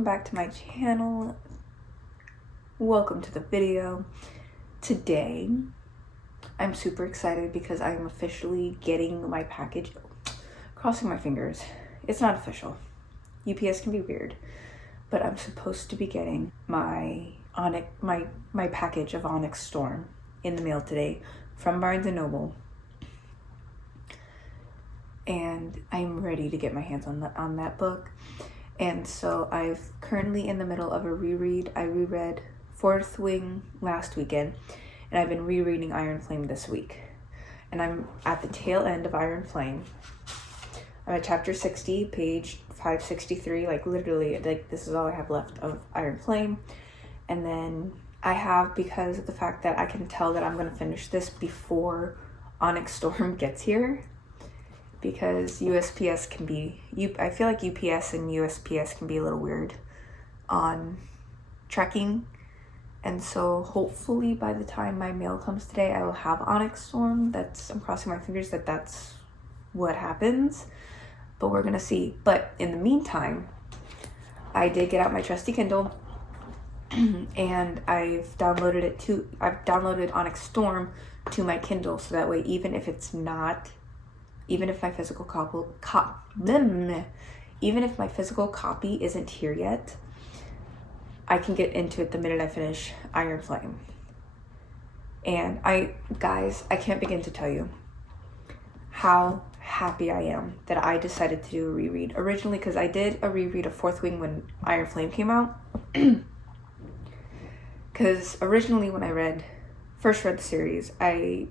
welcome back to my channel. Welcome to the video. Today, I'm super excited because I'm officially getting my package. Crossing my fingers. It's not official. UPS can be weird, but I'm supposed to be getting my package of Onyx Storm in the mail today from Barnes & Noble. And I'm ready to get my hands on that book. And so I'm currently in the middle of a reread. I reread Fourth Wing last weekend, and I've been rereading Iron Flame this week. And I'm at the tail end of Iron Flame. I'm at chapter 60, page 563, like literally, like this is all I have left of Iron Flame. And then I have, because of the fact that I can tell that I'm going to finish this before Onyx Storm gets here, because USPS can be, I feel like UPS and USPS can be a little weird on tracking. And so hopefully by the time my mail comes today, I will have Onyx Storm. I'm crossing my fingers that that's what happens, but we're gonna see. But in the meantime, I did get out my trusty Kindle and I've downloaded Onyx Storm to my Kindle, so that way even if my physical copy isn't here yet, I can get into it the minute I finish Iron Flame. And guys, I can't begin to tell you how happy I am that I decided to do a reread. Originally, because I did a reread of Fourth Wing when Iron Flame came out. Because originally when I first read the series, I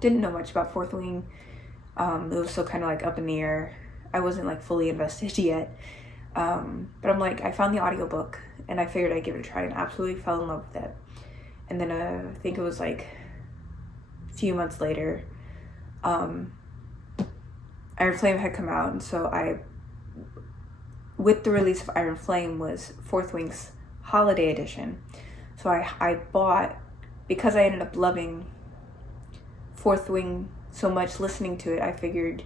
didn't know much about Fourth Wing. It was still kind of like up in the air. I wasn't like fully invested yet. But I'm like, I found the audiobook and I figured I'd give it a try and absolutely fell in love with it. And then I think it was like a few months later, Iron Flame had come out. And so with the release of Iron Flame was Fourth Wing's holiday edition. So I bought, because I ended up loving Fourth Wing so much, listening to it, I figured,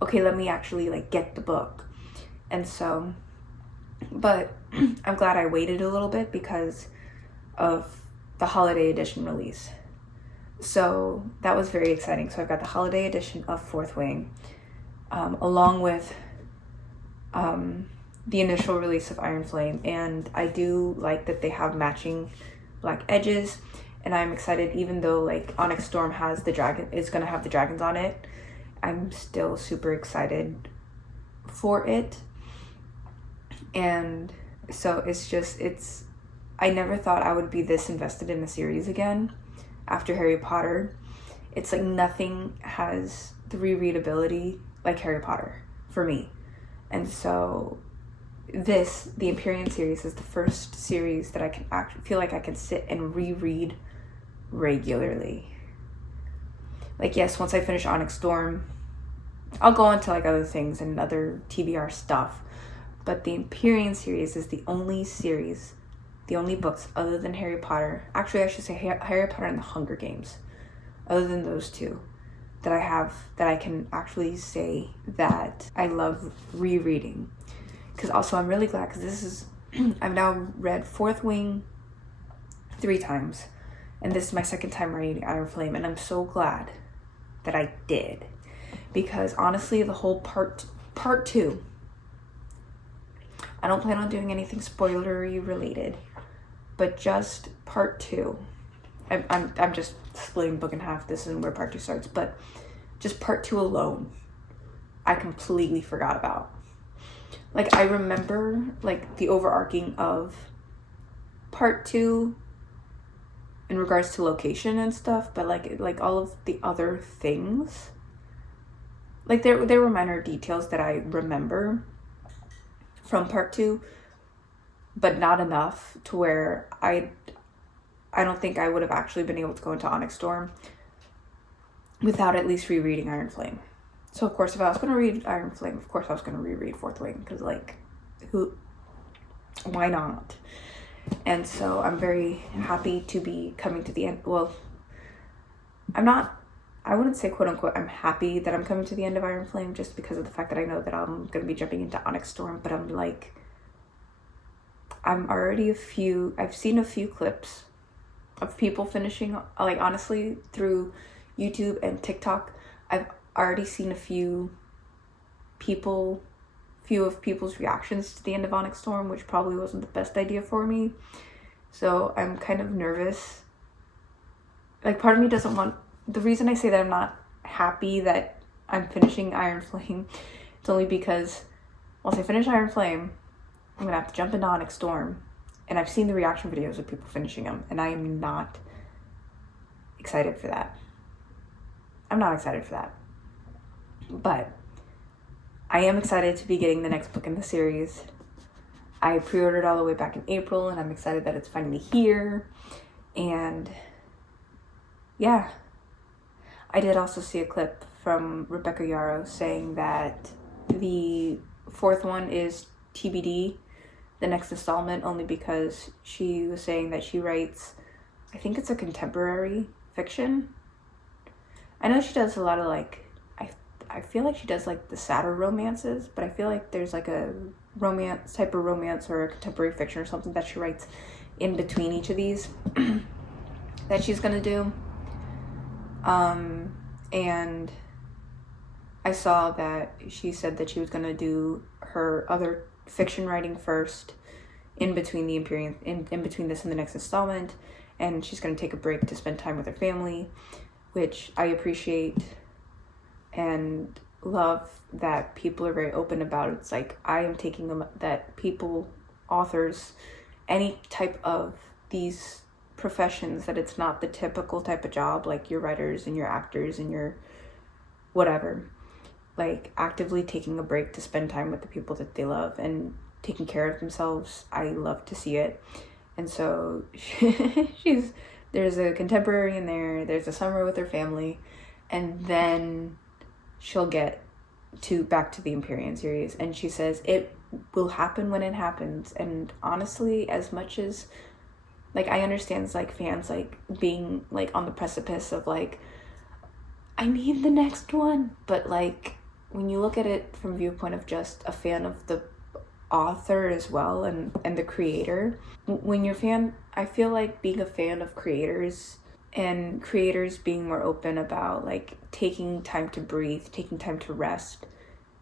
okay, let me actually like get the book. And so, but I'm glad I waited a little bit because of the holiday edition release. So that was very exciting. So I've got the holiday edition of Fourth Wing, along with the initial release of Iron Flame. And I do like that they have matching black edges. And I'm excited, even though like Onyx Storm is gonna have the dragons on it, I'm still super excited for it. And so I never thought I would be this invested in the series again after Harry Potter. It's like nothing has the rereadability like Harry Potter for me. And so the Empyrean series is the first series that I can actually feel like I can sit and reread regularly. Like, yes, once I finish Onyx Storm, I'll go on to like other things and other TBR stuff. But the Empyrean series is the only books other than Harry Potter. Actually, I should say Harry Potter and the Hunger Games. Other than those two that I have, that I can actually say that I love rereading. Because also I'm really glad, because I've now read Fourth Wing 3 times. And this is my second time reading Iron Flame. And I'm so glad that I did. Because honestly, the whole part 2, I don't plan on doing anything spoilery related, but just part 2. I'm just splitting the book in half. This isn't where part 2 starts, but just part 2 alone, I completely forgot about. Like, I remember like the overarching of part 2 in regards to location and stuff, but like all of the other things, like there were minor details that I remember from part 2, but not enough to where I don't think I would have actually been able to go into Onyx Storm without at least rereading Iron Flame. So of course, if I was going to read Iron Flame, of course I was going to reread Fourth Wing, because like, why not? And so I'm very happy to be coming to the end. Well, I wouldn't say quote unquote I'm happy that I'm coming to the end of Iron Flame, just because of the fact that I know that I'm going to be jumping into Onyx Storm, but I'm like I've seen a few clips of people finishing, like honestly, through YouTube and TikTok. I've already seen a few of people's reactions to the end of Onyx Storm, which probably wasn't the best idea for me. So I'm kind of nervous. Like, part of me doesn't want, the reason I say that I'm not happy that I'm finishing Iron Flame, it's only because once I finish Iron Flame, I'm gonna have to jump into Onyx Storm. And I've seen the reaction videos of people finishing them, and I am not excited for that. I'm not excited for that. But I am excited to be getting the next book in the series. I pre-ordered all the way back in April, and I'm excited that it's finally here. And yeah, I did also see a clip from Rebecca Yarros saying that the fourth one is TBD, the next installment, only because she was saying that she writes, I think it's a contemporary fiction. I know she does a lot of like, I feel like she does like the sadder romances, but I feel like there's like a type of romance or a contemporary fiction or something that she writes in between each of these that she's gonna do. And I saw that she said that she was gonna do her other fiction writing first in between the empyrean, in between this and the next installment, and she's gonna take a break to spend time with her family, which I appreciate and love that people are very open about. It's like, I am taking them, that people, authors, any type of these professions, that it's not the typical type of job like your writers and your actors and your whatever, like actively taking a break to spend time with the people that they love and taking care of themselves. I love to see it. And so there's a contemporary in there's a summer with her family, and then she'll get back to the Empyrean series, and she says it will happen when it happens. And honestly, as much as like I understand like fans like being like on the precipice of like, I need the next one, but like when you look at it from viewpoint of just a fan of the author as well and the creator, when you're fan, I feel like being a fan of creators and creators being more open about like taking time to breathe, taking time to rest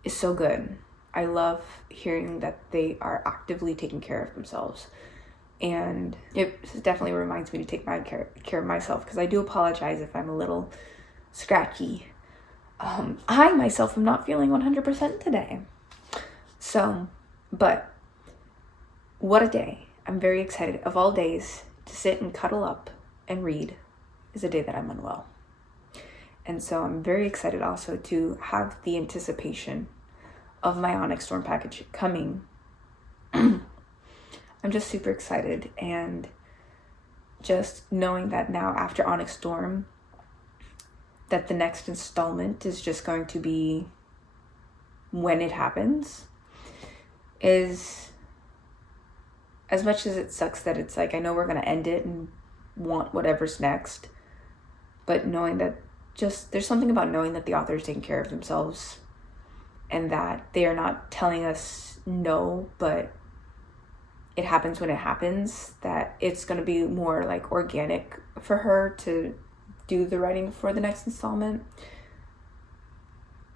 is so good. I love hearing that they are actively taking care of themselves. And it definitely reminds me to take care of myself, because I do apologize if I'm a little scratchy. I myself am not feeling 100% today. So, but what a day. I'm very excited. Of all days, to sit and cuddle up and read is a day that I'm unwell. And so I'm very excited also to have the anticipation of my Onyx Storm package coming. I'm just super excited, and just knowing that now after Onyx Storm, that the next installment is just going to be when it happens, is, as much as it sucks that it's like, I know we're going to end it and want whatever's next, but knowing that just, there's something about knowing that the author is taking care of themselves and that they are not telling us no, but it happens when it happens, that it's going to be more like organic for her to do the writing for the next installment.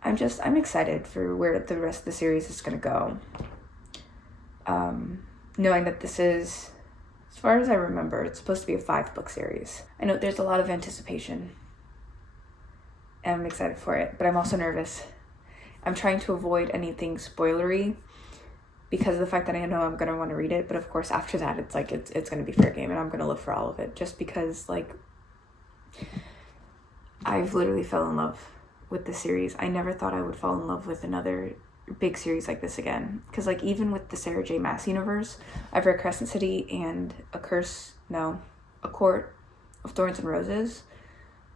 I'm excited for where the rest of the series is going to go. Knowing that this is, as far as I remember, it's supposed to be a 5-book series. I know there's a lot of anticipation, and I'm excited for it, but I'm also nervous. I'm trying to avoid anything spoilery because of the fact that I know I'm going to want to read it, but of course after that it's like it's going to be fair game, and I'm going to look for all of it, just because like I've literally fell in love with the series. I never thought I would fall in love with another big series like this again, because like even with the Sarah J. Maas universe, I've read Crescent City and A Court of Thorns and Roses,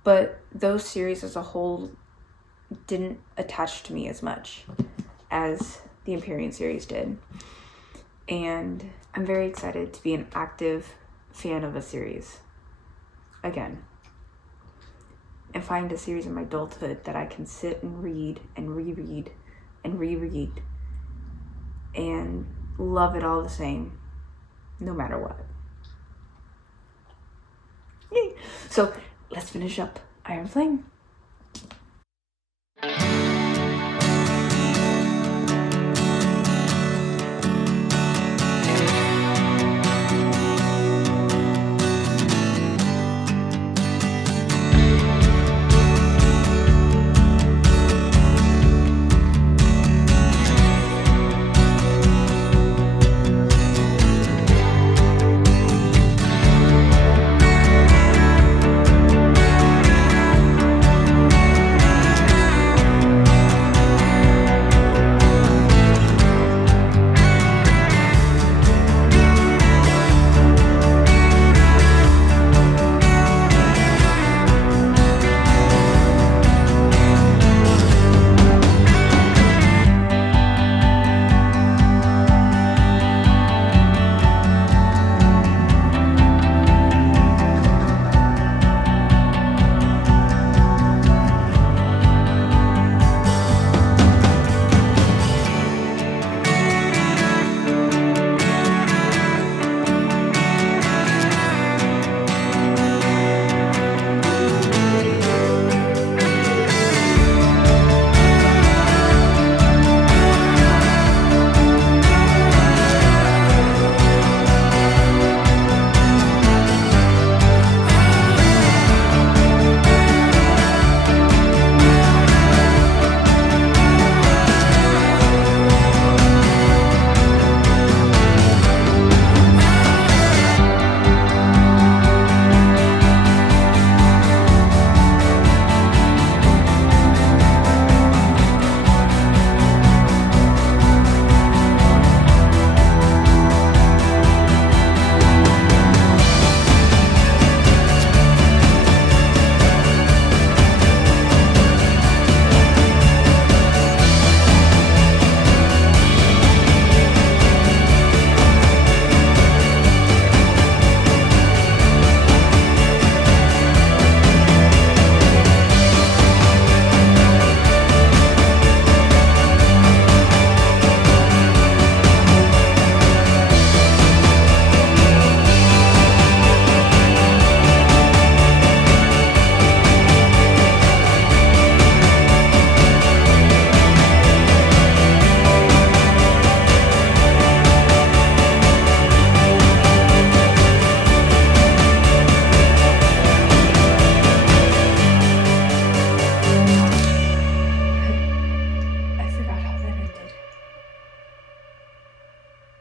but those series as a whole didn't attach to me as much as the Empyrean series did. And I'm very excited to be an active fan of a series again, and find a series in my adulthood that I can sit and read and reread and reread and love it all the same. no matter what. Yay! So let's finish up Iron Flame.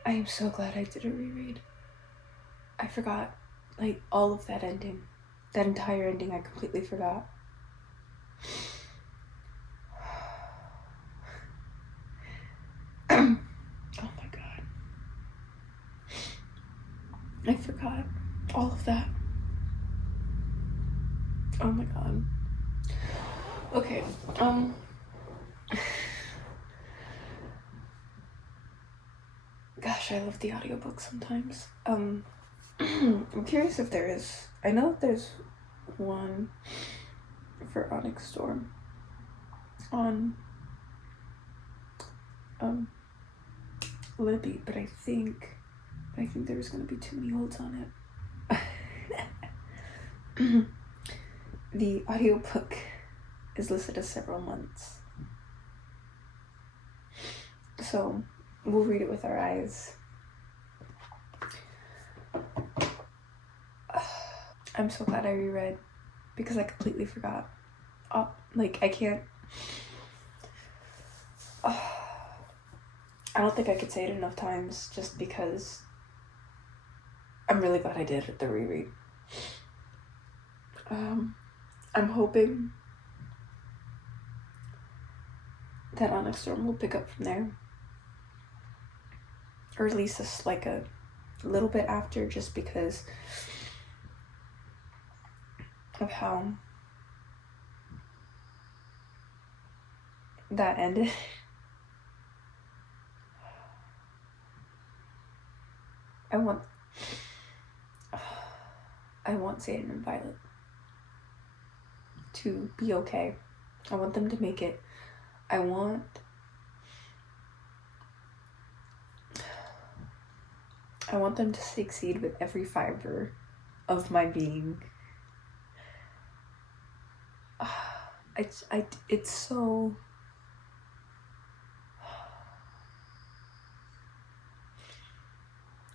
I am so glad I did a reread. I forgot, like, all of that ending. That entire ending I completely forgot. Oh my god. I forgot all of that. Oh my god. Okay, gosh, I love the audiobook sometimes. I'm curious if there is. I know if there's one for Onyx Storm on Libby, but I think there's gonna be too many holds on it. The audiobook is listed as several months, so we'll read it with our eyes. I'm so glad I reread because I completely forgot. Like, I can't. I don't think I could say it enough times just because I'm really glad I did the reread. I'm hoping that Onyx Storm will pick up from there. Or at least just like a little bit after, just because of how that ended. I want Satan and Violet to be okay. I want them to make it. I want I want them to succeed with every fiber of my being. It's so...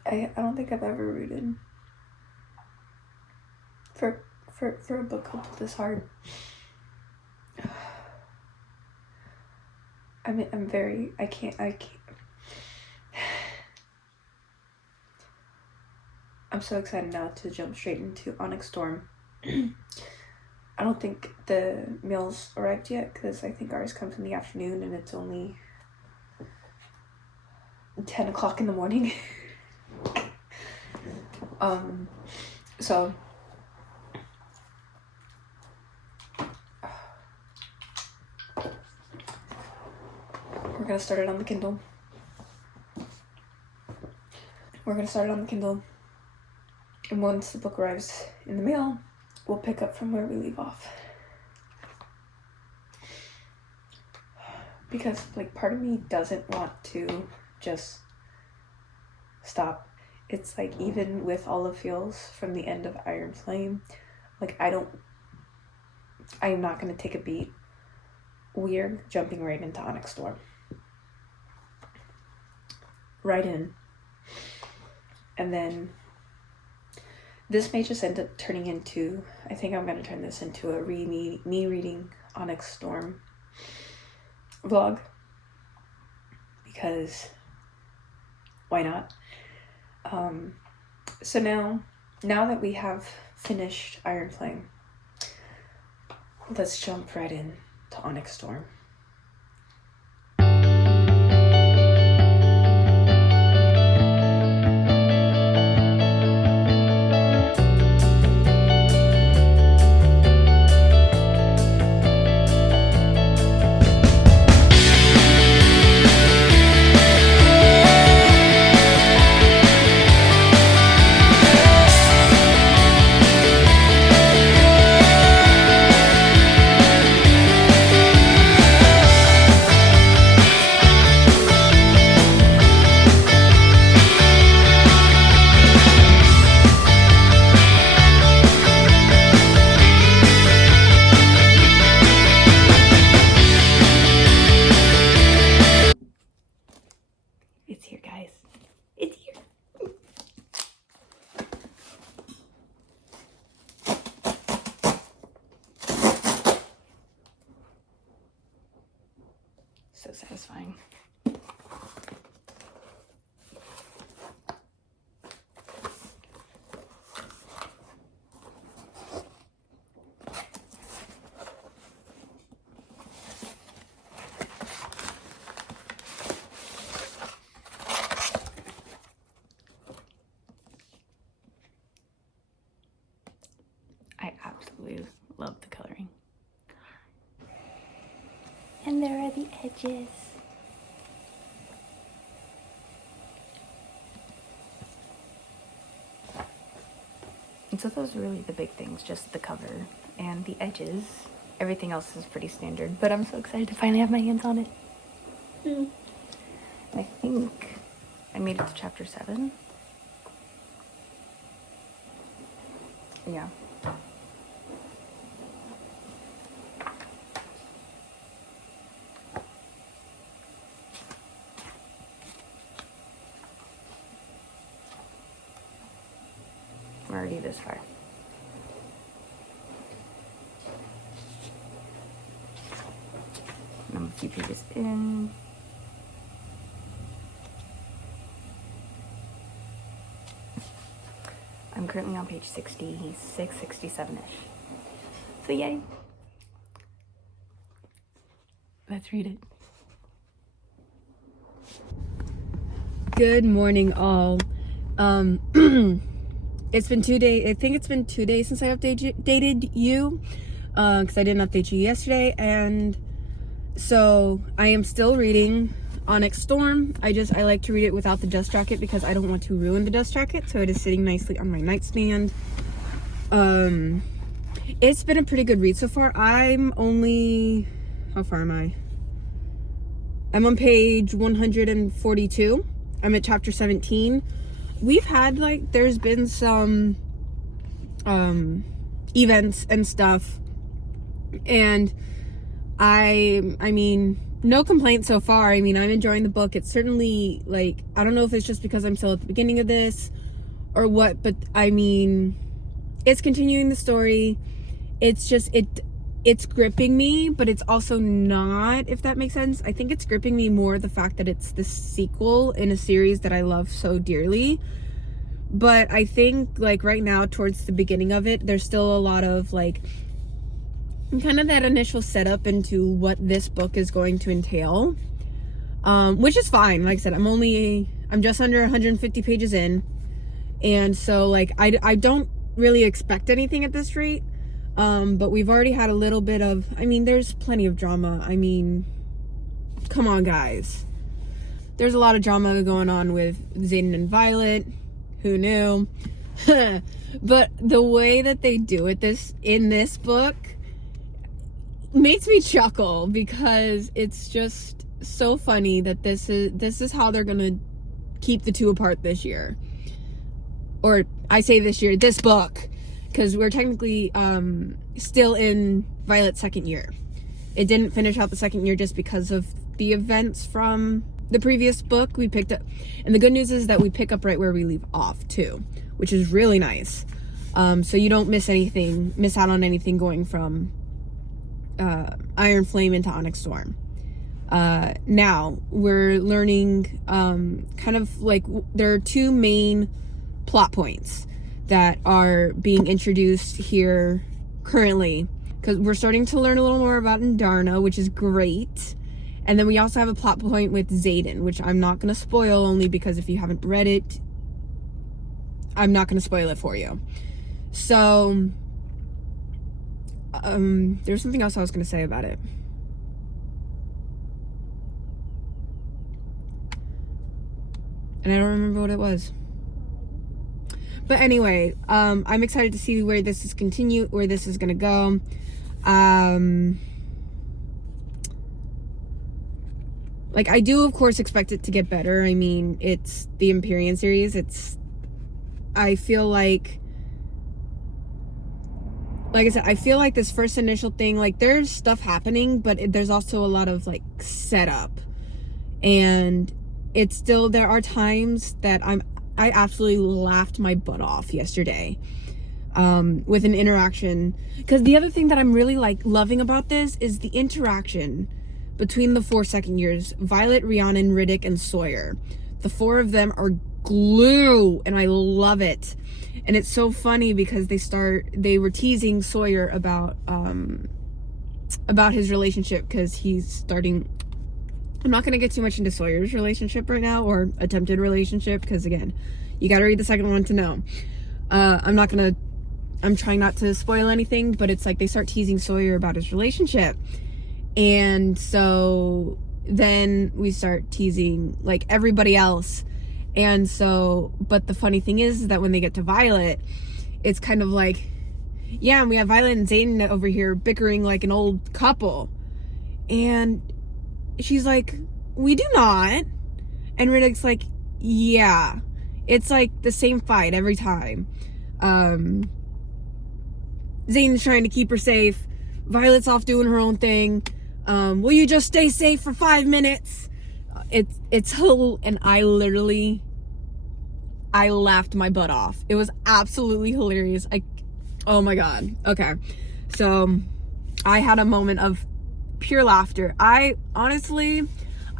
I don't think I've ever rooted for a book club this hard. I mean, I can't. I'm so excited now to jump straight into Onyx Storm. I don't think the mail's arrived yet, because I think ours comes in the afternoon and it's only 10 o'clock in the morning. So we're gonna start it on the Kindle. And once the book arrives in the mail, we'll pick up from where we leave off. Because, like, part of me doesn't want to just stop. It's like, even with all the feels from the end of Iron Flame, like, I'm not gonna take a beat. We're jumping right into Onyx Storm. Right in. And then this may just end up turning into, I think I'm gonna turn this into a me reading Onyx Storm vlog, because why not? So now that we have finished Iron Flame, let's jump right in to Onyx Storm. It's here, guys. It's here. So satisfying. I absolutely love the coloring. And there are the edges. And so those are really the big things, just the cover and the edges. Everything else is pretty standard, but I'm so excited to finally have my hands on it. And I think I made it to chapter 7. Yeah. I'm already this far. And I'm a few pages in. I'm currently on page 66, 67-ish. So yay. Let's read it. Good morning, all. It's been 2 days. I think it's been 2 days since I updated you, because I didn't update you yesterday, and so I am still reading Onyx Storm. I like to read it without the dust jacket because I don't want to ruin the dust jacket, so it is sitting nicely on my nightstand. It's been a pretty good read so far. I'm only, how far am I? I'm on page 142. I'm at chapter 17. we've had, like, there's been some events and stuff, and I mean, no complaints so far. I mean, I'm enjoying the book. It's certainly, like, I don't know if it's just because I'm still at the beginning of this or what, but I mean, it's continuing the story. It's just, it's gripping me, but it's also not, if that makes sense. I think it's gripping me more the fact that it's the sequel in a series that I love so dearly. But I think, like, right now, towards the beginning of it, there's still a lot of, like, kind of that initial setup into what this book is going to entail, which is fine. Like I said, I'm just under 150 pages in, and so, like, I don't really expect anything at this rate, but we've already had a little bit of, I mean, there's plenty of drama. I mean, come on, guys. There's a lot of drama going on with Xaden and Violet. Who knew? But the way that they do it in this book makes me chuckle, because it's just so funny that this is how they're gonna keep the two apart this year. Or I say this year, this book, because we're technically still in Violet's second year. It didn't finish out the second year just because of the events from the previous book we picked up. And the good news is that we pick up right where we leave off too, which is really nice. So you don't miss out on anything going from Iron Flame into Onyx Storm. Now we're learning kind of like, there are two main plot points that are being introduced here currently, because we're starting to learn a little more about Indarna, which is great. And then we also have a plot point with Xaden, which I'm not going to spoil, only because if you haven't read it, I'm not going to spoil it for you. So, there's something else I was going to say about it. And I don't remember what it was. But anyway, I'm excited to see where this is where this is going to go. Like, I do, of course, expect it to get better. I mean, it's the Empyrean series. I feel like I said, I feel like this first initial thing, like, there's stuff happening, but there's also a lot of, like, setup. And it's still, there are times that I absolutely laughed my butt off yesterday with an interaction. Because the other thing that I'm really, like, loving about this is the interaction between the 4 second years: Violet, Rhiannon, Riddick, and Sawyer. The 4 of them are glue, and I love it. And it's so funny because they were teasing Sawyer about his relationship, because he's starting. I'm not going to get too much into Sawyer's relationship right now, or attempted relationship, because again, you got to read the second one to know. I'm trying not to spoil anything, but it's like they start teasing Sawyer about his relationship. And so then we start teasing, like, everybody else. And so, but the funny thing is that when they get to Violet, it's kind of like, yeah, and we have Violet and Xaden over here bickering like an old couple. And she's like, we do not. And Riddick's like, yeah, it's like the same fight every time. Xaden's trying to keep her safe. Violet's off doing her own thing. Will you just stay safe for 5 minutes? It's whole, and I laughed my butt off. It was absolutely hilarious. Oh my god. Okay. So I had a moment of pure laughter. I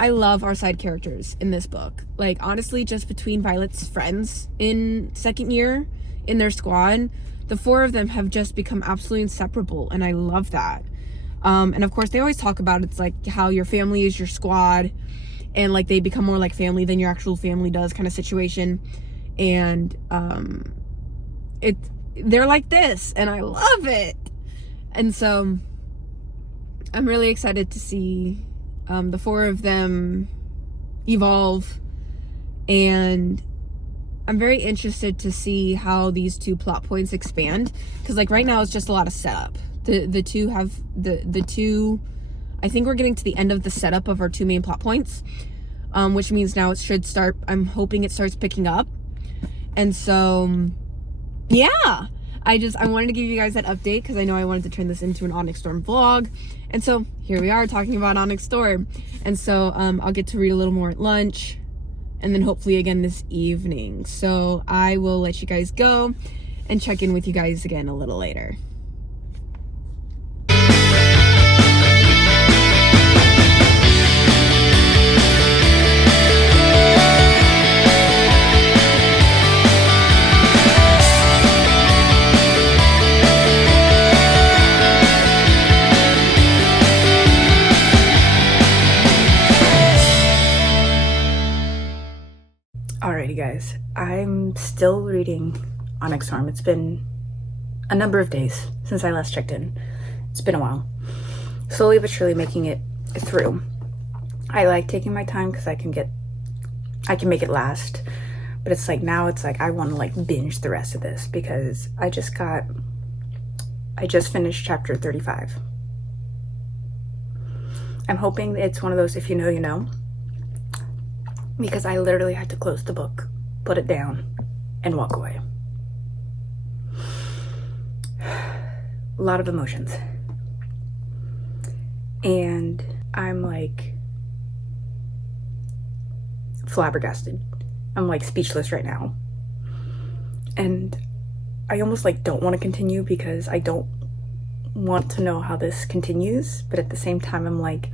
love our side characters in this book. Like, honestly, just between Violet's friends in second year in their squad, the 4 of them have just become absolutely inseparable, and I love that. And of course, they always talk about, it's like how your family is your squad, and like they become more like family than your actual family does, kind of situation. And they're like this, and I love it. And so I'm really excited to see the 4 of them evolve, and I'm very interested to see how these 2 plot points expand, because like right now it's just a lot of setup. The two, I think we're getting to the end of the setup of our 2 main plot points, which means now it should start, I'm hoping it starts picking up. And so, yeah, I wanted to give you guys that update because I know I wanted to turn this into an Onyx Storm vlog. And so here we are talking about Onyx Storm. And so I'll get to read a little more at lunch and then hopefully again this evening. So I will let you guys go and check in with you guys again a little later. Alrighty guys, I'm still reading Onyx Storm. It's been a number of days since I last checked in. It's been a while. Slowly but surely making it through. I like taking my time because I can make it last. But it's like now it's like I want to like binge the rest of this because I just finished chapter 35. I'm hoping it's one of those if you know, you know. Because I literally had to close the book, put it down, and walk away. A lot of emotions. And I'm like flabbergasted. I'm like speechless right now. And I almost like don't want to continue because I don't want to know how this continues. But at the same time, I'm like,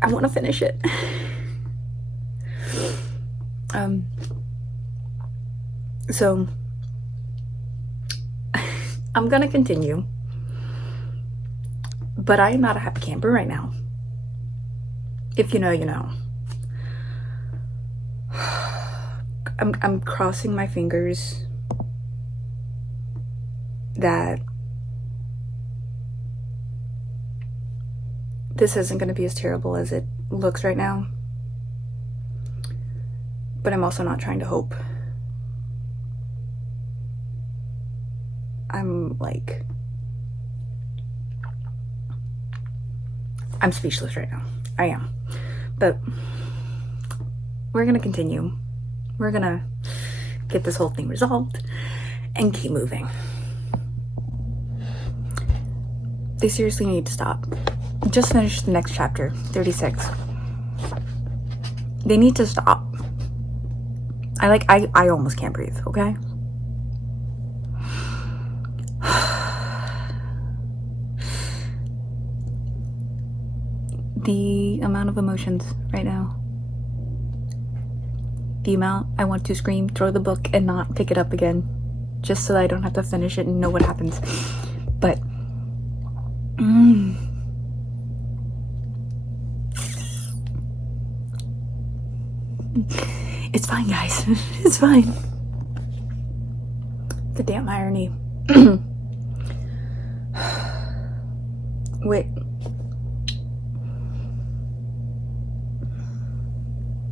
I want to finish it. So I'm gonna continue, but I am not a happy camper right now. If you know, you know. I'm crossing my fingers that this isn't gonna be as terrible as it looks right now. But I'm also not trying to hope. I'm speechless right now. I am. But we're gonna continue. We're gonna get this whole thing resolved and keep moving. They seriously need to stop. Just finished the next chapter, 36. They need to stop. I almost can't breathe, okay? The amount of emotions right now. The amount I want to scream, throw the book, and not pick it up again. Just so that I don't have to finish it and know what happens. But... It's fine, guys. It's fine. The damn irony. Wait.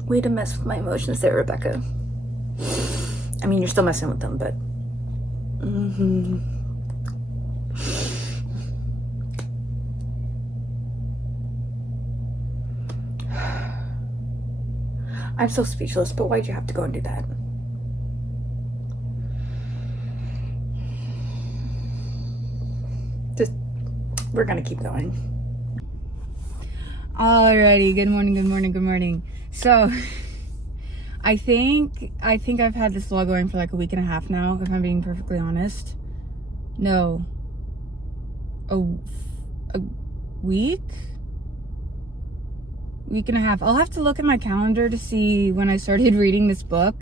Way to mess with my emotions there, Rebecca. I mean, you're still messing with them, but... I'm so speechless, but why'd you have to go and do that? We're gonna keep going. Alrighty, good morning. So, I think I've had this vlog going for like a week and a half now, if I'm being perfectly honest. No. A week? Week and a half. I'll have to look at my calendar to see when I started reading this book.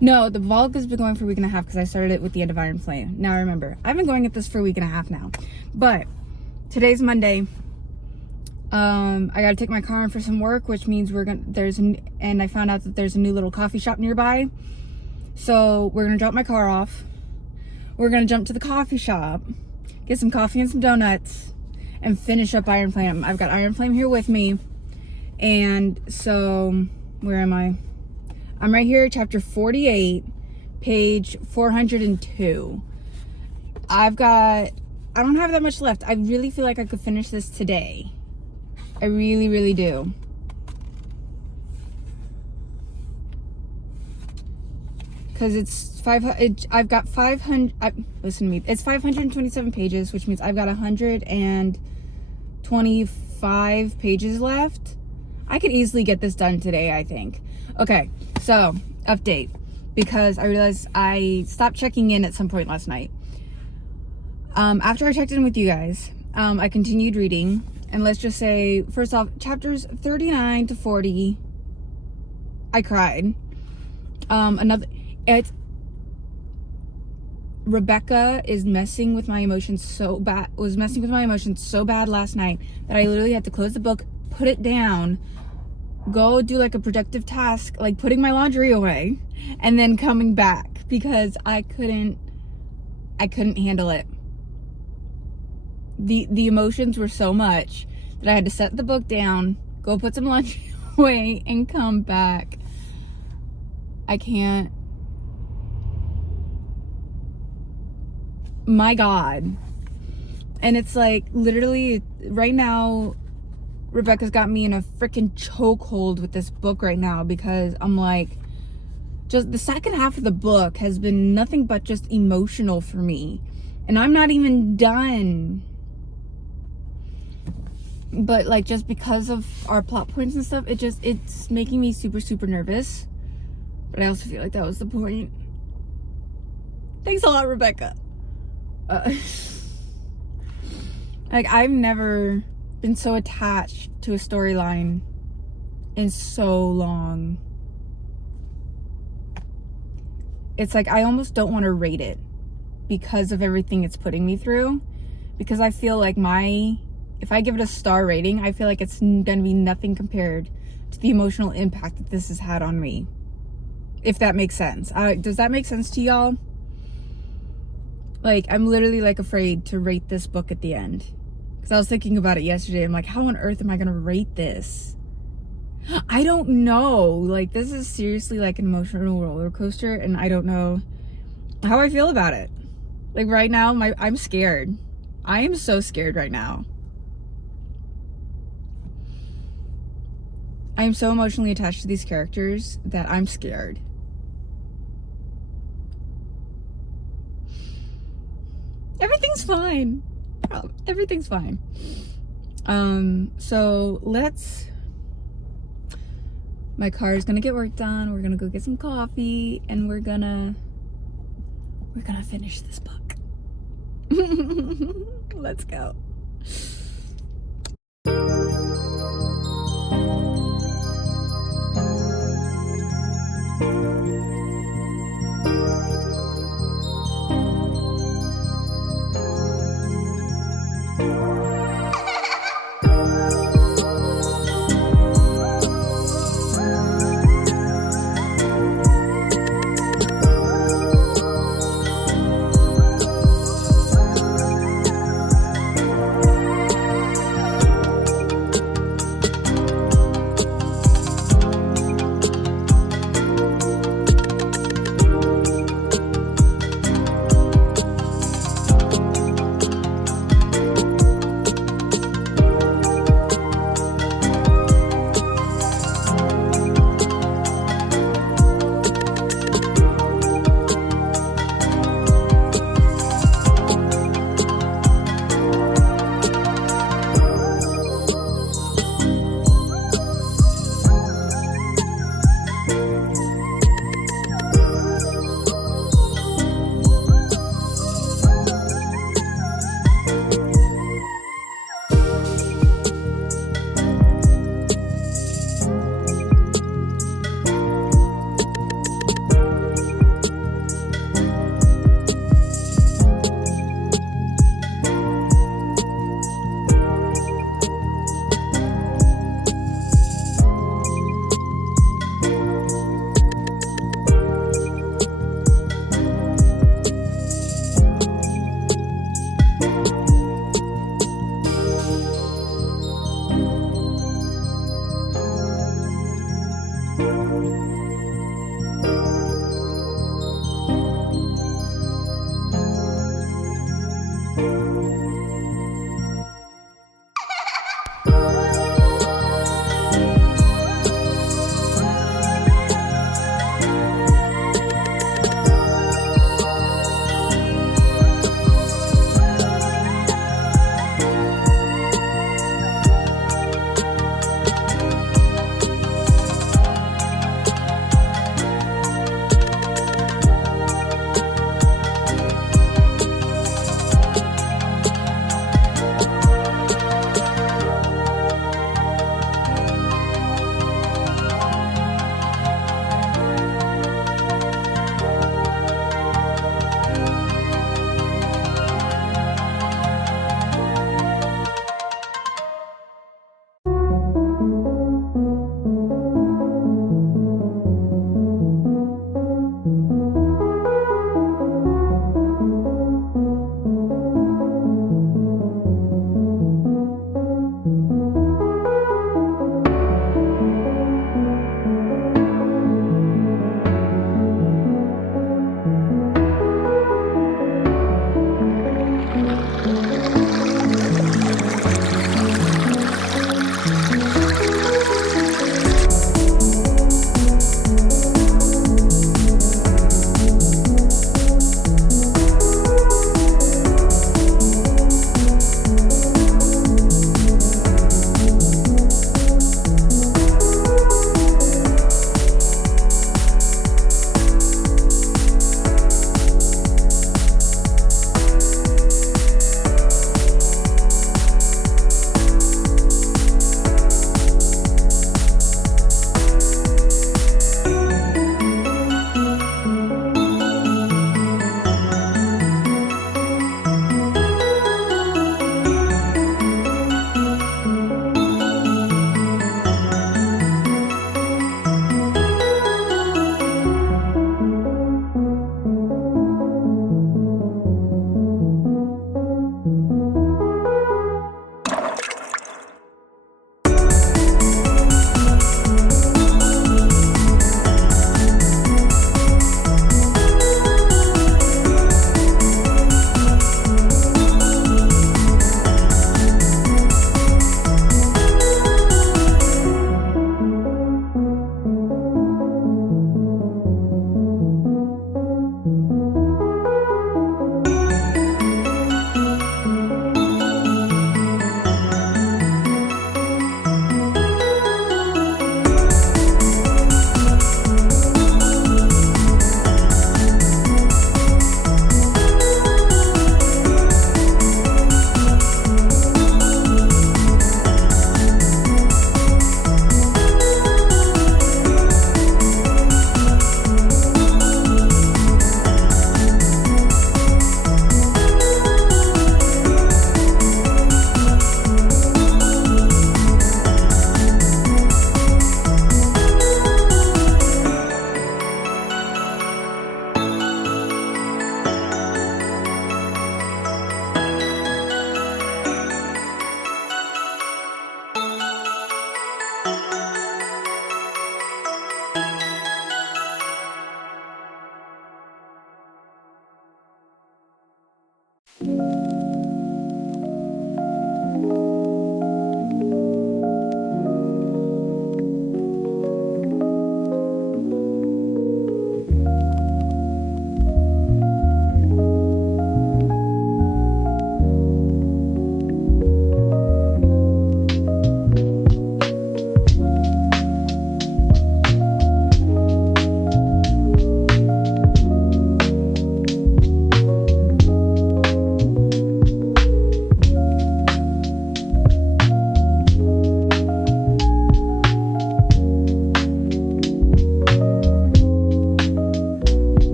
No, the vlog has been going for a week and a half because I started it with the end of Iron Flame. Now I remember. I've been going at this for a week and a half now. But today's Monday. I gotta take my car in for some work, which means and I found out that there's a new little coffee shop nearby. So we're gonna drop my car off. We're gonna jump to the coffee shop, get some coffee and some donuts, and finish up Iron Flame. I've got Iron Flame here with me. And so, where am I? I'm right here, chapter 48, page 402. I don't have that much left. I really feel like I could finish this today. I really, really do. because it's I've got 500. Listen to me. It's 527 pages, which means I've got 125 pages left. I could easily get this done today, I think. Okay, so update, because I realized I stopped checking in at some point last night. After I checked in with you guys, I continued reading, and let's just say, first off, chapters 39 to 40, I cried. Rebecca is messing with my emotions so bad, last night that I literally had to close the book, put it down, go do like a productive task, like putting my laundry away, and then coming back, because I couldn't handle it. The emotions were so much that I had to set the book down, go put some laundry away, and come back. I can't. My God. And it's like, literally, right now, Rebecca's got me in a freaking chokehold with this book right now, because I'm like, just the second half of the book has been nothing but just emotional for me. And I'm not even done. But like, just because of our plot points and stuff, it's making me super, super nervous. But I also feel like that was the point. Thanks a lot, Rebecca. Like, I've never been so attached to a storyline in so long. It's like, I almost don't want to rate it because of everything it's putting me through. Because I feel like if I give it a star rating, I feel like it's gonna be nothing compared to the emotional impact that this has had on me. If that makes sense. Does that make sense to y'all? Like, I'm literally like afraid to rate this book at the end. Because I was thinking about it yesterday. I'm like, how on earth am I gonna rate this? I don't know. Like, this is seriously like an emotional roller coaster, and I don't know how I feel about it. Like, right now, I'm scared. I am so scared right now. I am so emotionally attached to these characters that I'm scared. Everything's fine. Everything's fine. So my car is gonna get work done. We're gonna go get some coffee, and we're gonna finish this book. Let's go.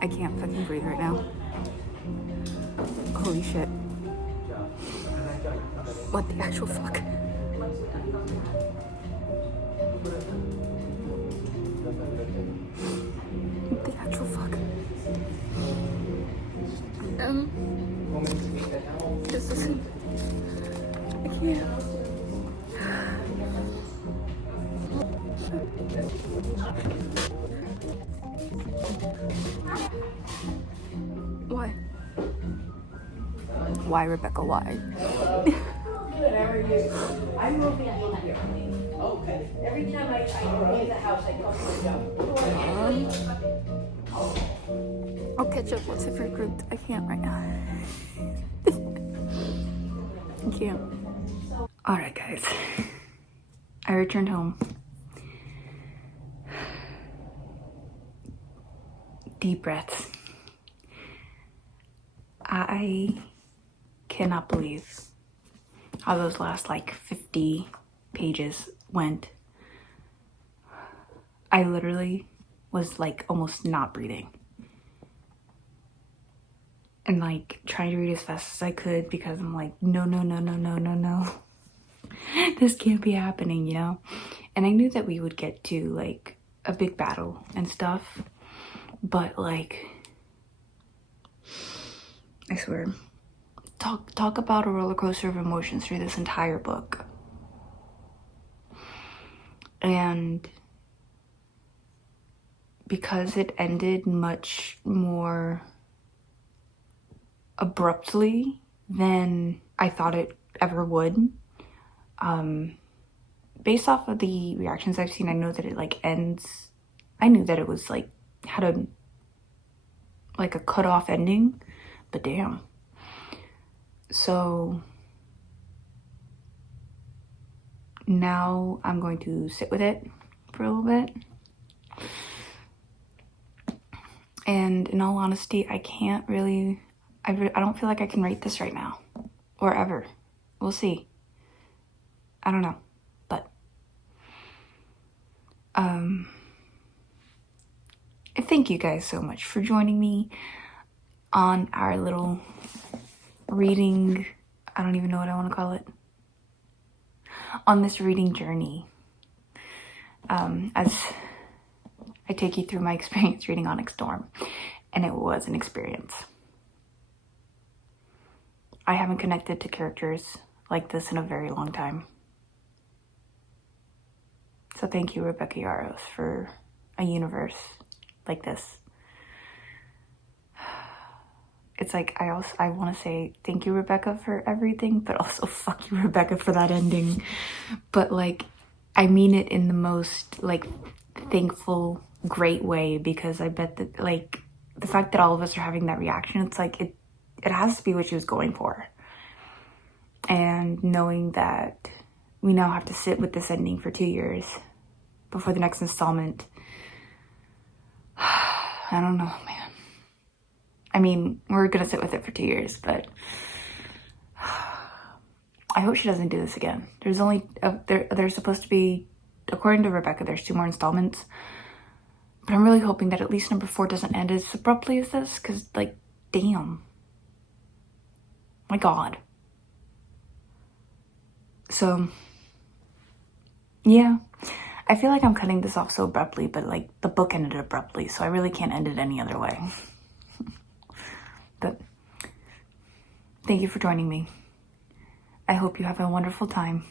I can't fucking breathe right now. Holy shit. What the actual fuck? What the actual fuck? Just listen. I can't. Why? Why, Rebecca? Why? I'm moving here. Okay. Every time I leave the house, I come to the job. I'll catch up once I regrouped. I can't right now. I can't. Alright, guys. I returned home. Deep breaths. I cannot believe how those last like 50 pages went. I literally was like almost not breathing. And like trying to read as fast as I could because I'm like, no. This can't be happening, you know? And I knew that we would get to like a big battle and stuff. But like, I swear, talk about a roller coaster of emotions through this entire book. And because it ended much more abruptly than I thought it ever would, based off of the reactions I've seen, I know that it like ends, I knew that it was like, had a like a cut-off ending, but damn. So now I'm going to sit with it for a little bit. And in all honesty, I can't really, I don't feel like I can rate this right now or ever. We'll see. I don't know, but thank you guys so much for joining me on our little reading, I don't even know what I want to call it, on this reading journey. As I take you through my experience reading Onyx Storm, and it was an experience. I haven't connected to characters like this in a very long time. So thank you, Rebecca Yarros, for a universe like this. It's like, I want to say thank you, Rebecca, for everything, but also fuck you, Rebecca, for that ending. But like, I mean it in the most like thankful, great way, because I bet that like the fact that all of us are having that reaction, it's like it has to be what she was going for. And knowing that we now have to sit with this ending for 2 years before the next installment, I don't know, man. I mean, we're gonna sit with it for 2 years, but I hope she doesn't do this again. There's only, there's supposed to be, according to Rebecca, there's 2 more installments. But I'm really hoping that at least number 4 doesn't end as abruptly as this, because, like, damn. My God. So, yeah. I feel like I'm cutting this off so abruptly, but, like, the book ended abruptly, so I really can't end it any other way. But thank you for joining me. I hope you have a wonderful time,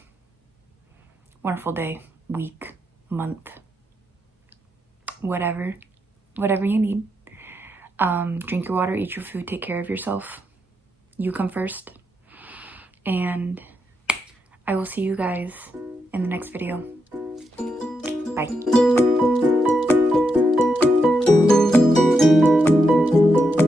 wonderful day, week, month, whatever you need. Drink your water, eat your food, take care of yourself. You come first. And I will see you guys in the next video. Bye.